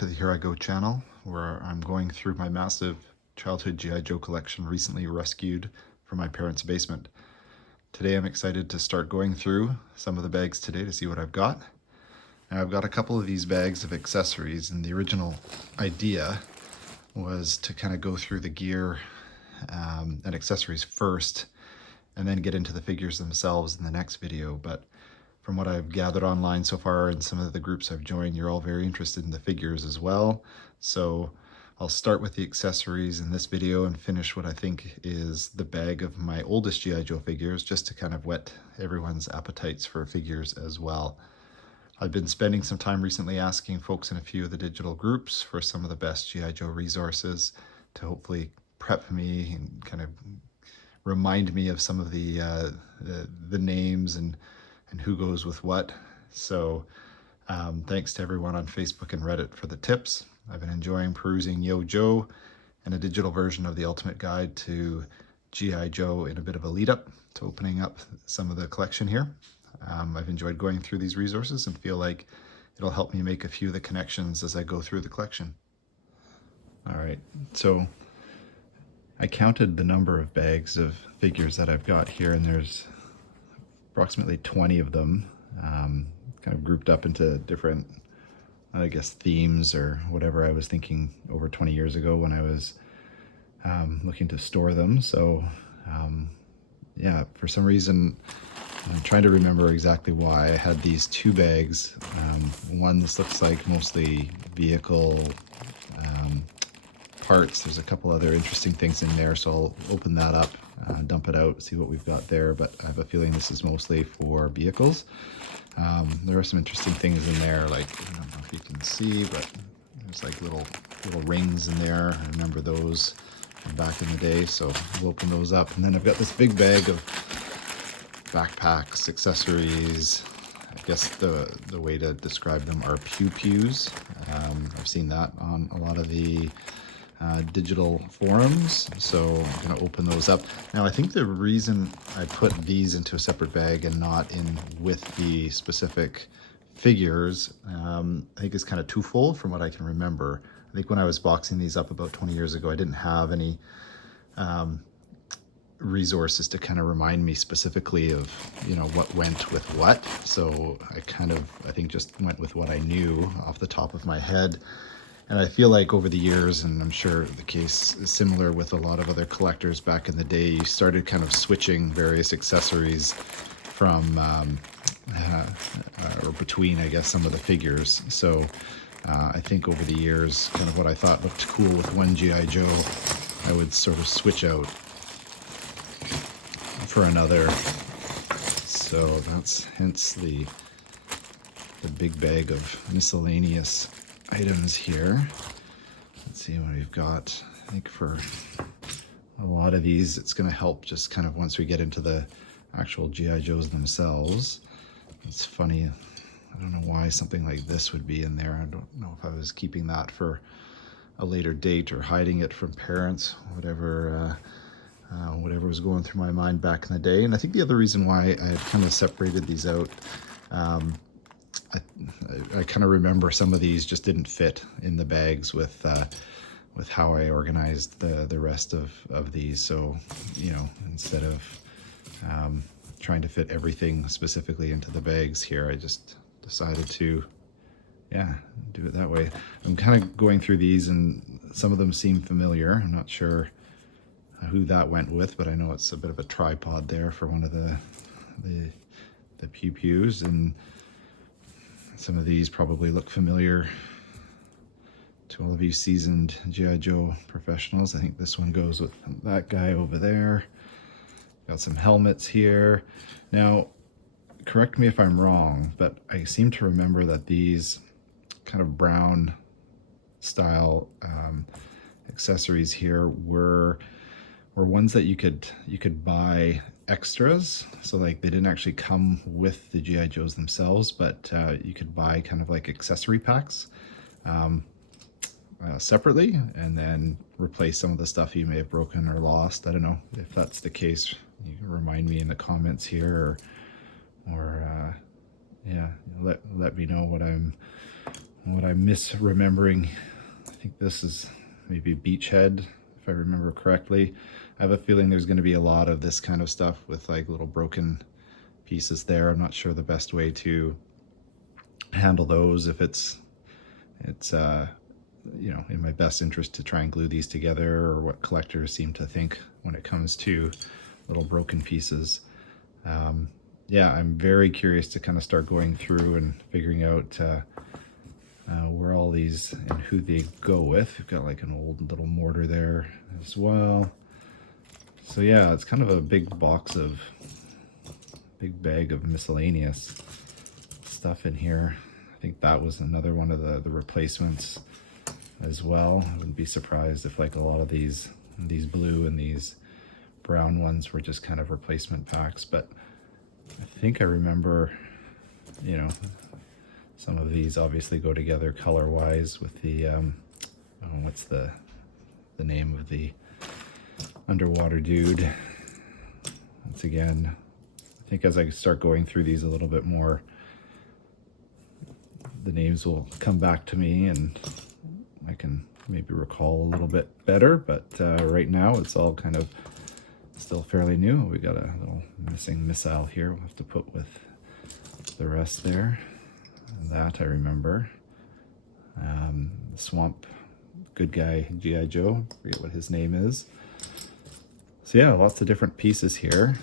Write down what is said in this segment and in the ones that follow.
to the Here I Go channel, where I'm going through my massive childhood G.I. Joe collection recently rescued from my parents' basement. Today I'm excited to start going through some of the bags today to see what I've got. Now I've got a couple of these bags of accessories, and the original idea was to kind of go through the gear and accessories first and then get into the figures themselves in the next video. But from what I've gathered online so far and some of the groups I've joined, you're all very interested in the figures as well. So I'll start with the accessories in this video and finish what I think is the bag of my oldest G.I. Joe figures, just to kind of whet everyone's appetites for figures as well. I've been spending some time recently asking folks in a few of the digital groups for some of the best G.I. Joe resources to hopefully prep me and kind of remind me of some of the names and who goes with what. So thanks to everyone on Facebook and Reddit for the tips. I've been enjoying perusing Yo Joe and a digital version of the Ultimate Guide to G.I. Joe in a bit of a lead up to opening up some of the collection here. I've enjoyed going through these resources and feel like it'll help me make a few of the connections as I go through the collection. All right, so I counted the number of bags of figures that I've got here, and there's approximately 20 of them, kind of grouped up into different, I guess, themes or whatever I was thinking over 20 years ago when I was looking to store them. So yeah, for some reason, I'm trying to remember exactly why I had these two bags. One, this looks like mostly vehicle parts. There's a couple other interesting things in there, so I'll open that up, dump it out, see what we've got there, but I have a feeling this is mostly for vehicles. There are some interesting things in there, like, I don't know if you can see, but there's like little rings in there. I remember those from back in the day, so we'll open those up. And then I've got this big bag of backpacks, accessories. I guess the way to describe them are pew-pews. I've seen that on a lot of the digital forums, so I'm going to open those up. Now, I think the reason I put these into a separate bag and not in with the specific figures, I think is kind of twofold from what I can remember. I think when I was boxing these up about 20 years ago, I didn't have any resources to kind of remind me specifically of, you know, what went with what. So I think just went with what I knew off the top of my head. And I feel like over the years, and I'm sure the case is similar with a lot of other collectors back in the day, you started kind of switching various accessories from, or between, I guess, some of the figures. So I think over the years, kind of what I thought looked cool with one G.I. Joe, I would sort of switch out for another. So that's hence the big bag of miscellaneous items here. Let's see what we've got. I think for a lot of these, it's going to help just kind of once we get into the actual G.I. Joes themselves. It's funny, I don't know why something like this would be in there. I don't know if I was keeping that for a later date or hiding it from parents, whatever was going through my mind back in the day. And I think the other reason why I had kind of separated these out, I kind of remember some of these just didn't fit in the bags with how I organized the rest of these. So, you know, instead of trying to fit everything specifically into the bags here, I just decided to, yeah, do it that way. I'm kind of going through these, and some of them seem familiar. I'm not sure who that went with, but I know it's a bit of a tripod there for one of the pew-pews, and some of these probably look familiar to all of you seasoned G.I. Joe professionals. I think this one goes with that guy over there. Got some helmets here. Now, correct me if I'm wrong, but I seem to remember that these kind of brown style accessories here were ones that you could buy extras. So like they didn't actually come with the G.I. Joes themselves, but you could buy kind of like accessory packs separately, and then replace some of the stuff you may have broken or lost. I don't know if that's the case. You can remind me in the comments here, or yeah, let me know what I'm What I'm misremembering, I think this is maybe Beachhead, if I remember correctly. I have a feeling there's going to be a lot of this kind of stuff with like little broken pieces there. I'm not sure the best way to handle those, if it's you know, in my best interest to try and glue these together, or what collectors seem to think when it comes to little broken pieces. Yeah, I'm very curious to kind of start going through and figuring out where all these and who they go with. We've got like an old little mortar there as well. So yeah, it's kind of a big bag of miscellaneous stuff in here. I think that was another one of the replacements as well. I wouldn't be surprised if like a lot of these blue and these brown ones were just kind of replacement packs, but I think I remember, you know, some of these obviously go together color wise with the what's the name of the underwater dude. Once again, I think as I start going through these a little bit more, the names will come back to me and I can maybe recall a little bit better, but right now it's all kind of still fairly new. We got a little missing missile here we'll have to put with the rest there. That I remember. Swamp good guy G.I. Joe, I forget what his name is. So yeah, lots of different pieces here.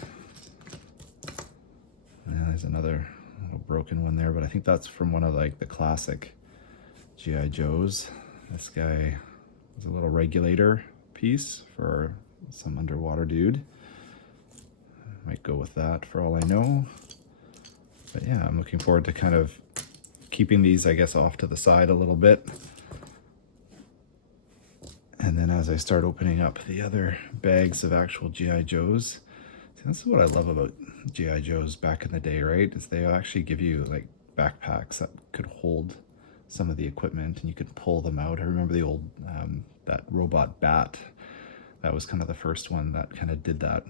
There's another little broken one there, but I think that's from one of like the classic G.I. Joes. This guy is a little regulator piece for some underwater dude. Might go with that for all I know. But yeah, I'm looking forward to kind of keeping these, I guess, off to the side a little bit. And then as I start opening up the other bags of actual G.I. Joes, see, that's what I love about G.I. Joes back in the day, right? Is they actually give you like backpacks that could hold some of the equipment and you could pull them out. I remember the old, that robot bat. That was kind of the first one that kind of did that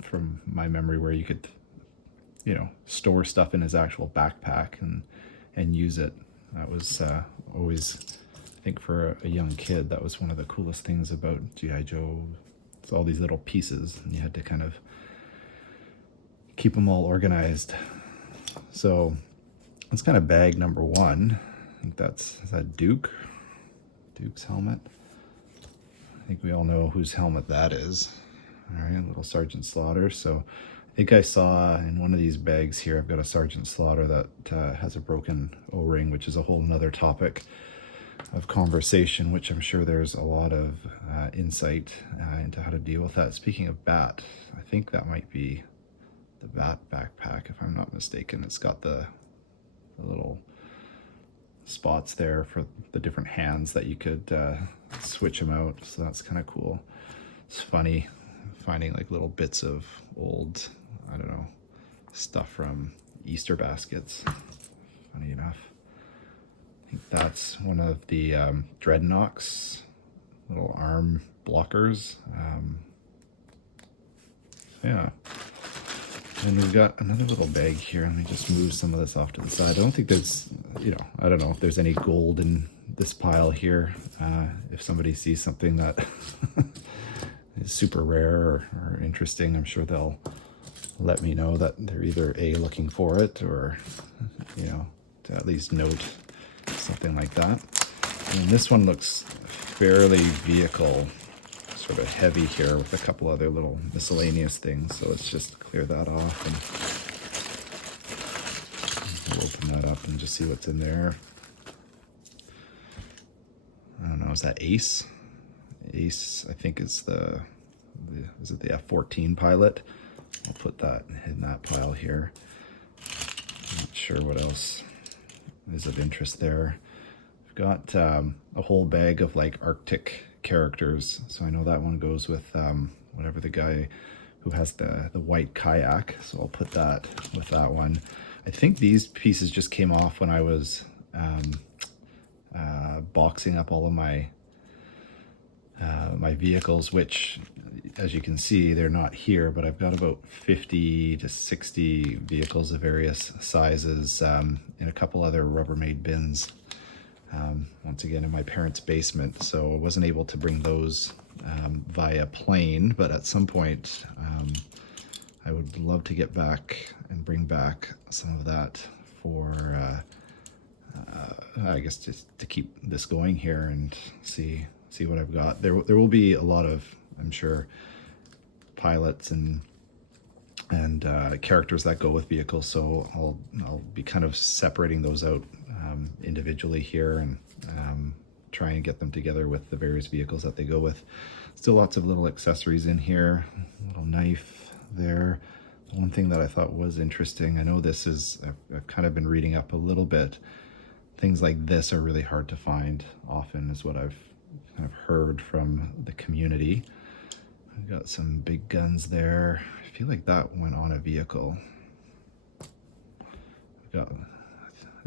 from my memory, where you could, you know, store stuff in his actual backpack and use it. That was always, I think for a young kid, that was one of the coolest things about G.I. Joe. It's all these little pieces and you had to kind of keep them all organized. So that's kind of bag number one. I think is that Duke's helmet. I think we all know whose helmet that is. All right, little Sergeant Slaughter. So I think I saw in one of these bags here, I've got a Sergeant Slaughter that has a broken O-ring, which is a whole nother topic of conversation, which I'm sure there's a lot of insight into how to deal with that. Speaking of bat, I think that might be the bat backpack, if I'm not mistaken. It's got the little spots there for the different hands that you could switch them out, so that's kind of cool. It's funny finding like little bits of old, I don't know, stuff from Easter baskets. Funny enough, I think that's one of the Dreadnoks little arm blockers. Yeah. And we've got another little bag here. Let me just move some of this off to the side. I don't think there's, you know, I don't know if there's any gold in this pile here. If somebody sees something that is super rare or interesting, I'm sure they'll let me know that they're either A, looking for it, or, you know, to at least note something like that. And this one looks fairly vehicle sort of heavy here with a couple other little miscellaneous things, so let's just clear that off and we'll open that up and just see what's in there. I don't know, is that Ace? Ace, I think, is is it the F-14 pilot? I'll put that in that pile here. I'm not sure what else is of interest there. I've got a whole bag of like Arctic characters, so I know that one goes with whatever the guy who has the white kayak, so I'll put that with that one. I think these pieces just came off when I was boxing up all of my my vehicles, which, as you can see, they're not here, but I've got about 50 to 60 vehicles of various sizes in a couple other Rubbermaid bins once again in my parents' basement, so I wasn't able to bring those via plane, but at some point I would love to get back and bring back some of that for I guess just to keep this going here and see what I've got. There will be a lot of, I'm sure, pilots and characters that go with vehicles, so I'll be kind of separating those out individually here and trying to get them together with the various vehicles that they go with. Still lots of little accessories in here, a little knife there. One thing that I thought was interesting, I know this is, I've kind of been reading up a little bit, things like this are really hard to find often, is what I've kind of heard from the community. I've got some big guns there. I feel like that went on a vehicle. I've got,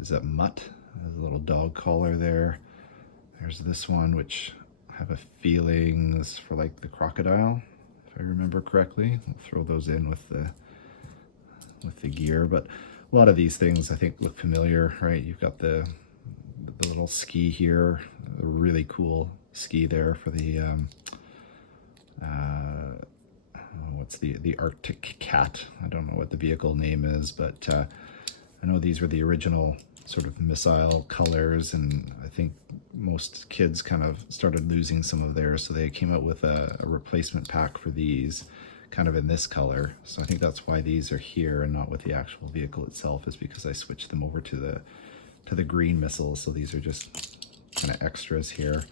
is that Mutt? There's a little dog collar there. There's this one, which I have a feeling is for like the crocodile, if I remember correctly. I'll throw those in with the gear, but a lot of these things I think look familiar, right? You've got the little ski here, a really cool ski there for the what's the Arctic Cat. I don't know what the vehicle name is, but I know these were the original sort of missile colors, and I think most kids kind of started losing some of theirs, so they came out with a replacement pack for these, kind of in this color. So I think that's why these are here and not with the actual vehicle itself, is because I switched them over to the green missiles. So these are just kind of extras here.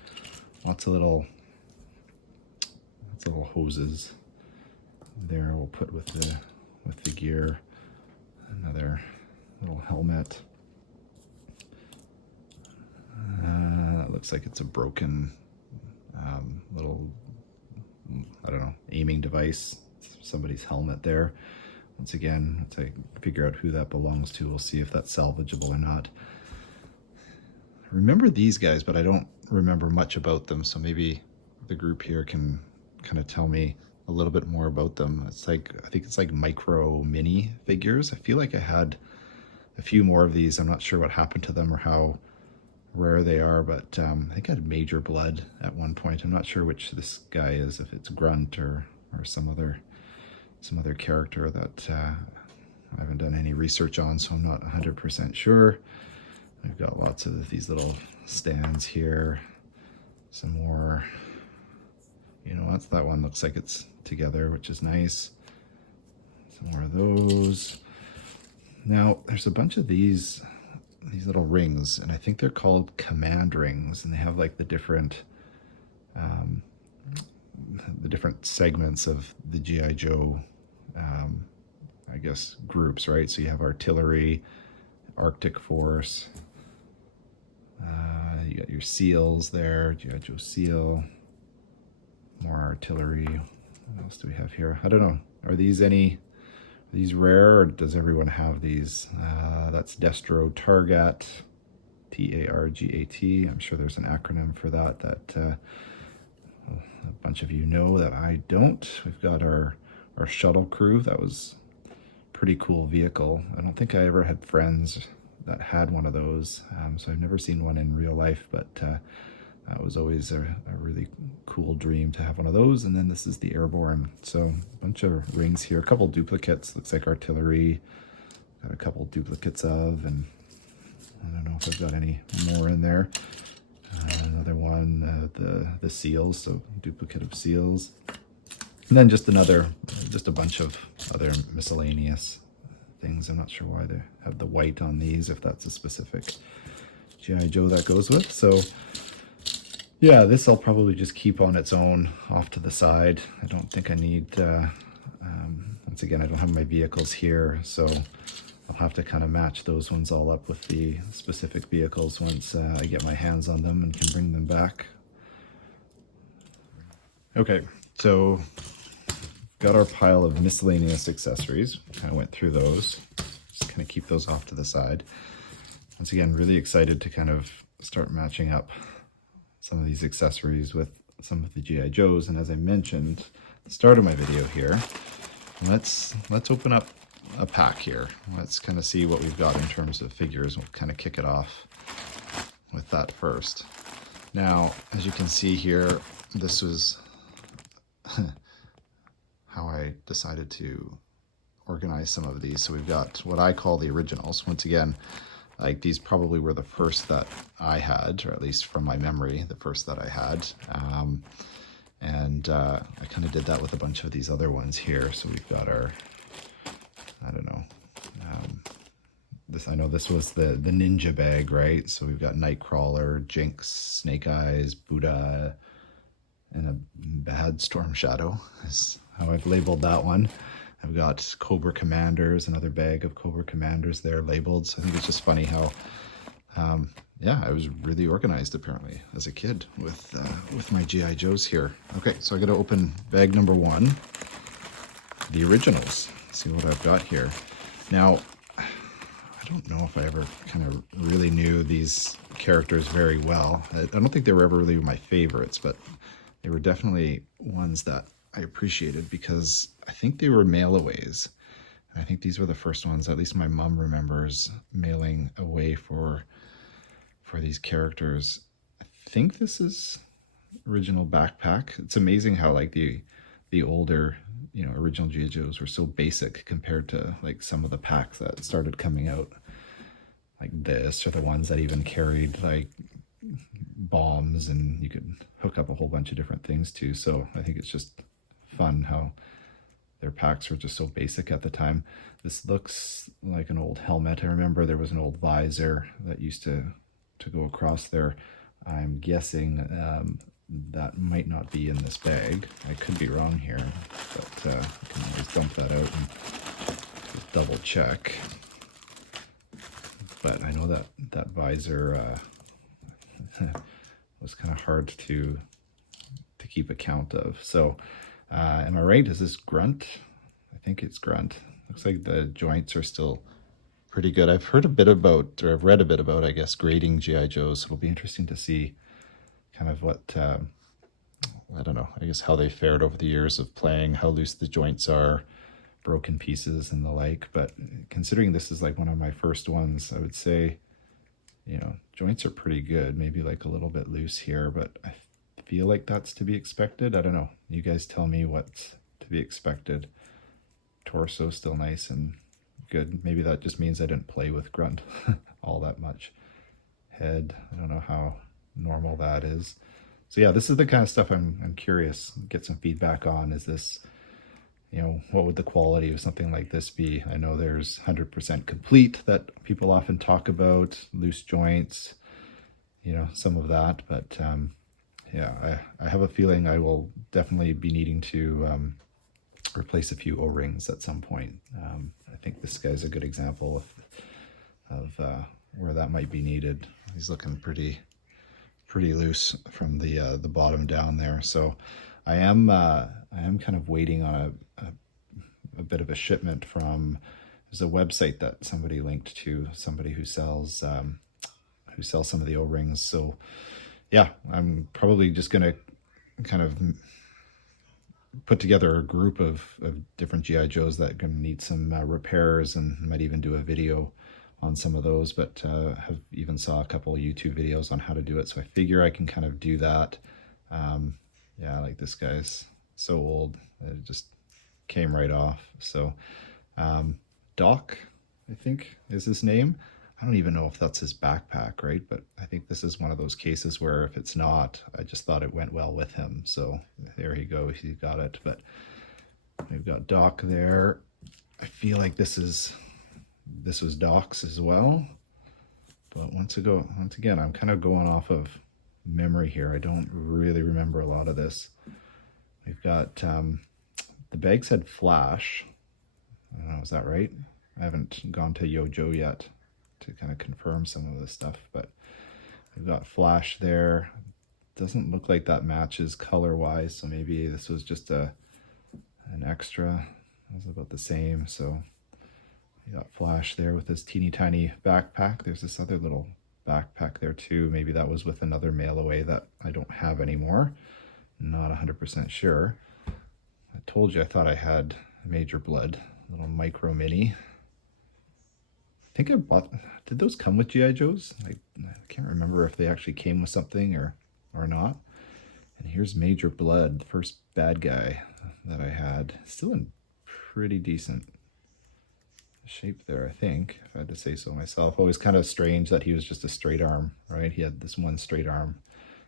Lots of little hoses there we'll put with the gear. Another little helmet. That looks like it's a broken little, I don't know, aiming device. Somebody's helmet there. Once again, once I figure out who that belongs to, we'll see if that's salvageable or not. I remember these guys, but I don't remember much about them, so maybe the group here can kind of tell me a little bit more about them. It's like, I think it's like micro mini figures. I feel like I had a few more of these. I'm not sure what happened to them or how rare they are, but I think I had Major Blood at one point. I'm not sure which this guy is, if it's Grunt or some other character that I haven't done any research on, so I'm not 100% sure. I've got lots of these little stands here. Some more, you know, that one looks like it's together, which is nice. Some more of those. Now, there's a bunch of these little rings, and I think they're called command rings, and they have like the different segments of the G.I. Joe, I guess, groups, right? So you have artillery, Arctic Force, you got your SEALs there, G.I. Joe SEAL, more artillery. What else do we have here? I don't know. Are these rare, or does everyone have these? That's Destro Targat, Targat. I'm sure there's an acronym for that a bunch of you know that I don't. We've got our shuttle crew. That was a pretty cool vehicle. I don't think I ever had friends that had one of those, so I've never seen one in real life, but that was always a really cool dream to have one of those. And then this is the Airborne. So a bunch of rings here, a couple duplicates, looks like artillery, got a couple duplicates of, and I don't know if I've got any more in there. Another one, the SEALs, so duplicate of SEALs. And then just a bunch of other miscellaneous things. I'm not sure why they have the white on these, if that's a specific G.I. Joe that goes with. So yeah, this I'll probably just keep on its own off to the side. I don't think I need, once again, I don't have my vehicles here, so I'll have to kind of match those ones all up with the specific vehicles once I get my hands on them and can bring them back. Okay, so got our pile of miscellaneous accessories. Kind of went through those. Just kind of keep those off to the side. Once again, really excited to kind of start matching up some of these accessories with some of the G.I. Joes. And as I mentioned at the start of my video here, let's open up a pack here. Let's kind of see what we've got in terms of figures. We'll kind of kick it off with that first. Now, as you can see here, this was how I decided to organize some of these. So we've got what I call the originals. Once again, like these probably were the first that I had, or at least from my memory, the first that I had. I kind of did that with a bunch of these other ones here. So we've got our, I don't know, I know this was the ninja bag, right? So we've got Nightcrawler, Jinx, Snake Eyes, Buddha, and a bad Storm Shadow is how I've labeled that one. I've got Cobra Commanders, another bag of Cobra Commanders there labeled. So I think it's just funny how, yeah, I was really organized apparently as a kid with my G.I. Joes here. Okay, so I got to open bag number 1, the originals. See what I've got here. Now, I don't know if I ever kind of really knew these characters very well. I don't think they were ever really my favorites, but they were definitely ones that I appreciated because I think they were mail-aways. And I think these were the first ones, at least my mom remembers mailing away for these characters. I think this is original backpack. It's amazing how like the older, you know, original G.I. Joes were so basic compared to like some of the packs that started coming out like this, or the ones that even carried like bombs and you could hook up a whole bunch of different things too. So I think it's just fun how their packs were just so basic at the time. This looks like an old helmet. I remember there was an old visor that used to go across there. I'm guessing that might not be in this bag. I could be wrong here, but I can always dump that out and just double check. But I know that that visor was kind of hard to keep account of. So am I right? Is this Grunt? I think it's Grunt. Looks like the joints are still pretty good. I've heard a bit about, or I've read a bit about, I guess, grading G.I. Joes. So it'll be interesting to see kind of what, I don't know, I guess how they fared over the years of playing, how loose the joints are, broken pieces and the like. But considering this is like one of my first ones, I would say, you know, joints are pretty good, maybe like a little bit loose here, but I feel like that's to be expected. I don't know. You guys tell me what's to be expected. Torso still nice and good. Maybe that just means I didn't play with Grunt all that much. Head, I don't know how normal that is. So yeah, this is the kind of stuff I'm curious, get some feedback on. Is this, you know, what would the quality of something like this be? I know there's 100% complete that people often talk about, loose joints, you know, some of that, but yeah, I have a feeling I will definitely be needing to replace a few O-rings at some point. I think this guy's a good example of where that might be needed. He's looking pretty loose from the bottom down there. So I am kind of waiting on a bit of a shipment from, there's a website that somebody linked to, somebody who sells some of the O-rings. So yeah, I'm probably just gonna kind of put together a group of different G.I. Joes that can need some repairs, and might even do a video on some of those, but have even saw a couple of YouTube videos on how to do it. So I figure I can kind of do that. Yeah, like this guy's so old, it just came right off. So Doc, I think is his name. I don't even know if that's his backpack, right? But I think this is one of those cases where if it's not, I just thought it went well with him. So there you go, he got it. But we've got Doc there. I feel like this was Doc's as well. But once again, I'm kind of going off of memory here. I don't really remember a lot of this. We've got, the bag said Flash. I don't know, is that right? I haven't gone to Yojo yet to kind of confirm some of this stuff, but we've got Flash there. Doesn't look like that matches color-wise, so maybe this was just an extra. It was about the same, so you got Flash there with this teeny tiny backpack. There's this other little backpack there too. Maybe that was with another mail away that I don't have anymore. Not 100% sure. I told you I thought I had Major Blood, little micro mini. think I bought, did those come with G.I. Joes? I can't remember if they actually came with something or not. And here's Major Blood, the first bad guy that I had. Still in pretty decent shape there, I think, if I had to say so myself. Always kind of strange that he was just a straight arm, right? He had this one straight arm.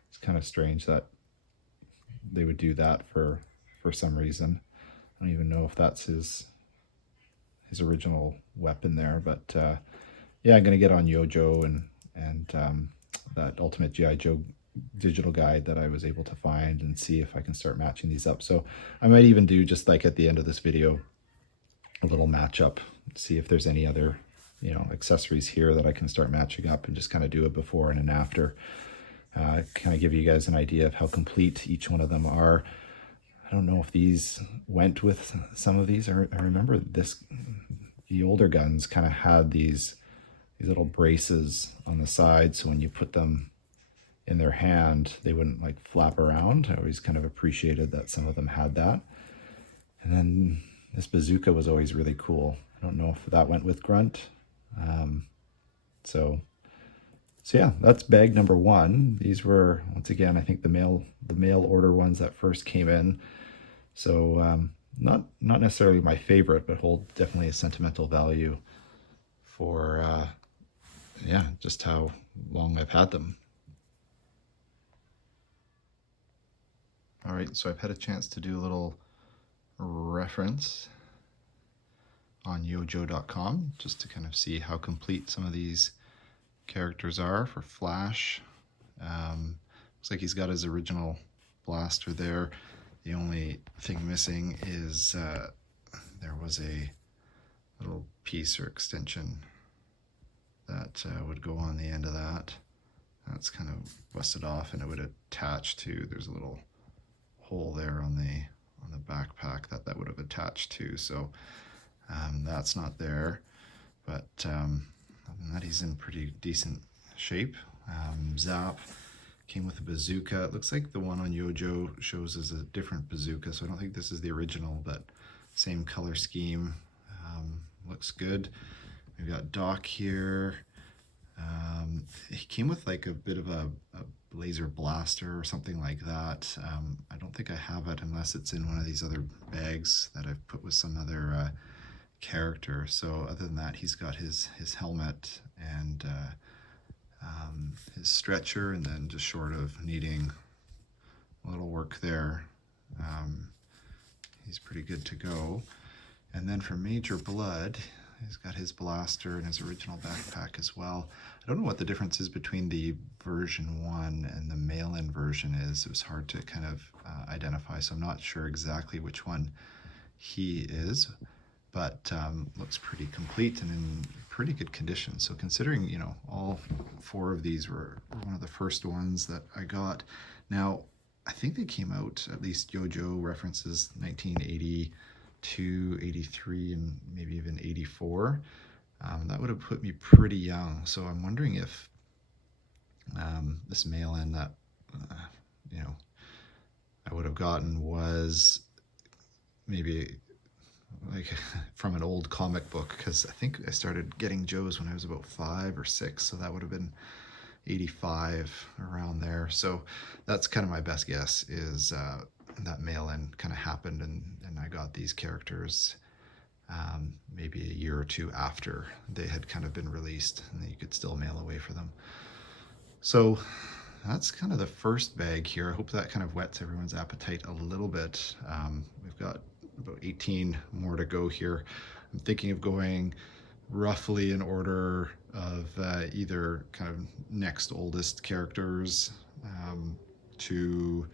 It's kind of strange that they would do that for some reason. I don't even know if that's his original weapon there, but yeah, I'm gonna get on Yojo and that Ultimate G.I. Joe digital guide that I was able to find and see if I can start matching these up. So I might even do, just like at the end of this video, a little matchup, see if there's any other, you know, accessories here that I can start matching up and just kind of do a before and an after. Kind of give you guys an idea of how complete each one of them are. I don't know if these went with some of these. I remember the older guns kind of had these little braces on the side, so when you put them in their hand, they wouldn't like flap around. I always kind of appreciated that some of them had that. And then this bazooka was always really cool. I don't know if that went with Grunt. So yeah, that's bag number one. These were, once again, I think the mail order ones that first came in. So not necessarily my favorite, but hold definitely a sentimental value for yeah, just how long I've had them. All right, so I've had a chance to do a little reference on yojo.com just to kind of see how complete some of these characters are for Flash. Looks like he's got his original blaster there. The only thing missing is there was a little piece or extension that would go on the end of that. That's kind of busted off, and it would attach to, there's a little hole there on the backpack that would have attached to, so that's not there. But other than that, he's in pretty decent shape. Zap came with a bazooka. It looks like the one on Yojo shows as a different bazooka, so I don't think this is the original, but same color scheme. Looks good. We've got Doc here. He came with like a bit of a laser blaster or something like that. I don't think I have it unless it's in one of these other bags that I've put with some other character. So other than that, he's got his helmet and his stretcher, and then just short of needing a little work there, he's pretty good to go. And then for Major Blood, he's got his blaster and his original backpack as well. I don't know what the difference is between the version 1 and the mail-in version is. It was hard to kind of identify, so I'm not sure exactly which one he is, but looks pretty complete and in pretty good condition. So considering, you know, all 4 of these were one of the first ones that I got. Now, I think they came out, at least Yojo references 1982, 83, and maybe even 84. That would have put me pretty young. So I'm wondering if this mail-in that, you know, I would have gotten was maybe like from an old comic book, because I think I started getting Joes when I was about 5 or 6, so that would have been 85, around there. So that's kind of my best guess, is that mail-in kind of happened and I got these characters maybe a year or 2 after they had kind of been released, and you could still mail away for them. So that's kind of the first bag here. I hope that kind of whets everyone's appetite a little bit. We've got about 18 more to go here. I'm thinking of going roughly in order of either kind of next oldest characters to,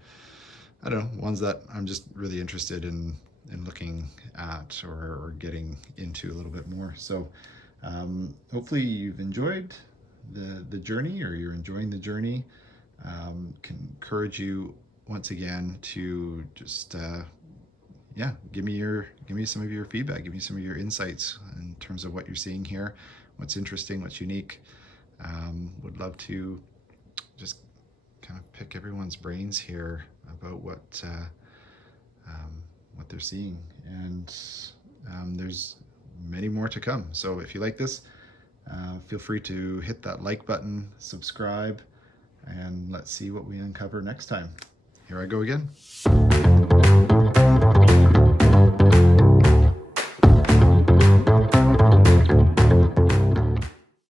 I don't know, ones that I'm just really interested in looking at or getting into a little bit more. So hopefully you've enjoyed the journey, or you're enjoying the journey. Can encourage you once again to just yeah, give me some of your feedback, give me some of your insights in terms of what you're seeing here, what's interesting, what's unique. Would love to just kind of pick everyone's brains here about what they're seeing, and there's many more to come. So if you like this, Feel free to hit that like button, subscribe, and let's see what we uncover next time. Here I go again.